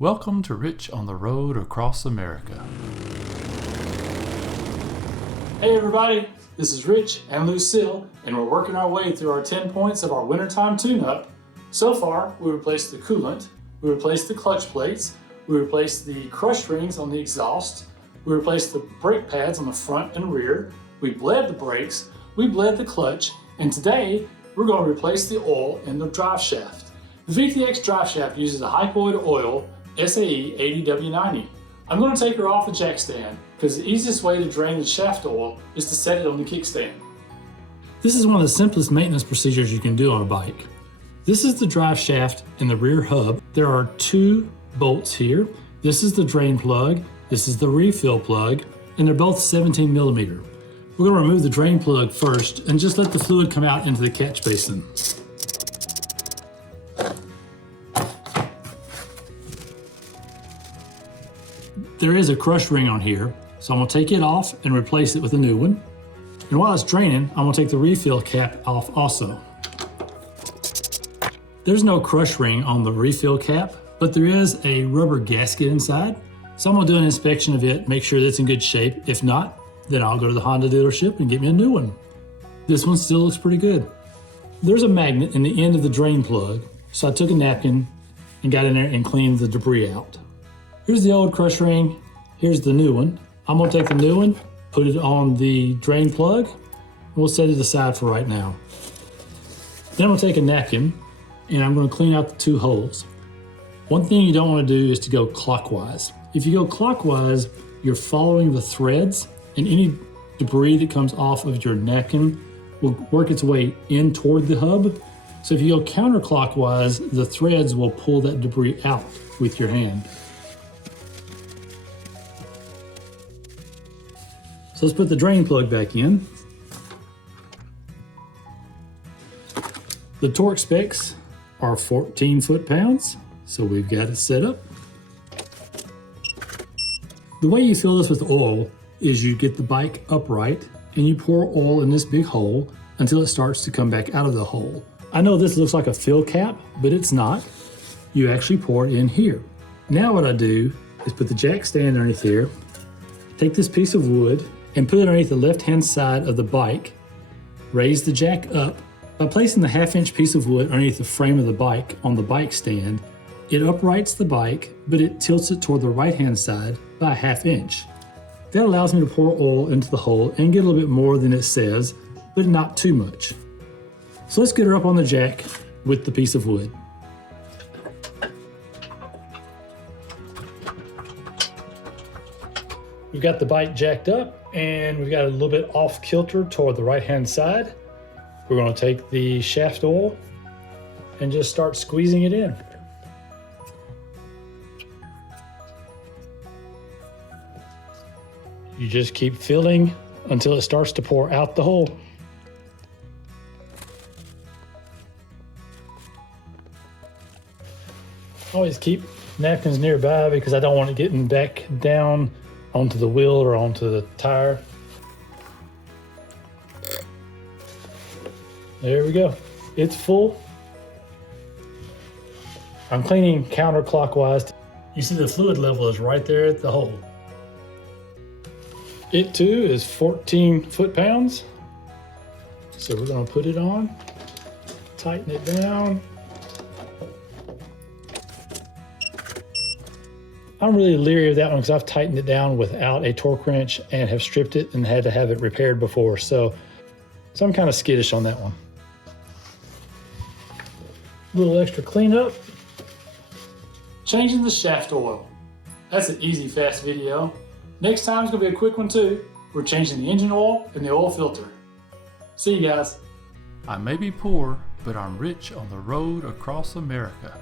Welcome to Rich on the Road Across America. Hey everybody, this is Rich and Lucille, and we're working our way through our 10 points of our wintertime tune-up. So far, we replaced the coolant, we replaced the clutch plates, we replaced the crush rings on the exhaust, we replaced the brake pads on the front and rear, we bled the brakes, we bled the clutch, and today we're going to replace the oil in the drive shaft. The VTX drive shaft uses a high-quality oil SAE 80W90. I'm going to take her off the jack stand because the easiest way to drain the shaft oil is to set it on the kickstand. This is one of the simplest maintenance procedures you can do on a bike. This is the drive shaft and the rear hub. There are two bolts here. This is the drain plug, this is the refill plug, and they're both 17 millimeter. We're going to remove the drain plug first and just let the fluid come out into the catch basin. There is a crush ring on here, so I'm going to take it off and replace it with a new one. And while it's draining, I'm going to take the refill cap off also. There's no crush ring on the refill cap, but there is a rubber gasket inside. So I'm going to do an inspection of it, make sure that it's in good shape. If not, then I'll go to the Honda dealership and get me a new one. This one still looks pretty good. There's a magnet in the end of the drain plug, so I took a napkin and got in there and cleaned the debris out. Here's the old crush ring, here's the new one. I'm gonna take the new one, put it on the drain plug, and we'll set it aside for right now. Then I'm gonna take a napkin and I'm gonna clean out the two holes. One thing you don't wanna do is to go clockwise. If you go clockwise, you're following the threads, and any debris that comes off of your napkin will work its way in toward the hub. So if you go counterclockwise, the threads will pull that debris out with your hand. So let's put the drain plug back in. The torque specs are 14 foot-pounds, so we've got it set up. The way you fill this with oil is you get the bike upright and you pour oil in this big hole until it starts to come back out of the hole. I know this looks like a fill cap, but it's not. You actually pour it in here. Now what I do is put the jack stand underneath here, take this piece of wood, and put it underneath the left-hand side of the bike. Raise the jack up. By placing the half-inch piece of wood underneath the frame of the bike on the bike stand, it uprights the bike, but it tilts it toward the right-hand side by a ½ inch. That allows me to pour oil into the hole and get a little bit more than it says, but not too much. So let's get her up on the jack with the piece of wood. We've got the bike jacked up and we've got a little bit off kilter toward the right-hand side. We're going to take the shaft oil and just start squeezing it in. You just keep filling until it starts to pour out the hole. Always keep napkins nearby because I don't want it getting back down onto the wheel or onto the tire. There we go. It's full. I'm cleaning counterclockwise. You see the fluid level is right there at the hole. It too is 14 foot-pounds. So we're going to put it on, tighten it down. I'm really leery of that one because I've tightened it down without a torque wrench and have stripped it and had to have it repaired before. So I'm kind of skittish on that one. A little extra cleanup. Changing the shaft oil. That's an easy, fast video. Next time is going to be a quick one too. We're changing the engine oil and the oil filter. See you guys. I may be poor, but I'm rich on the road across America.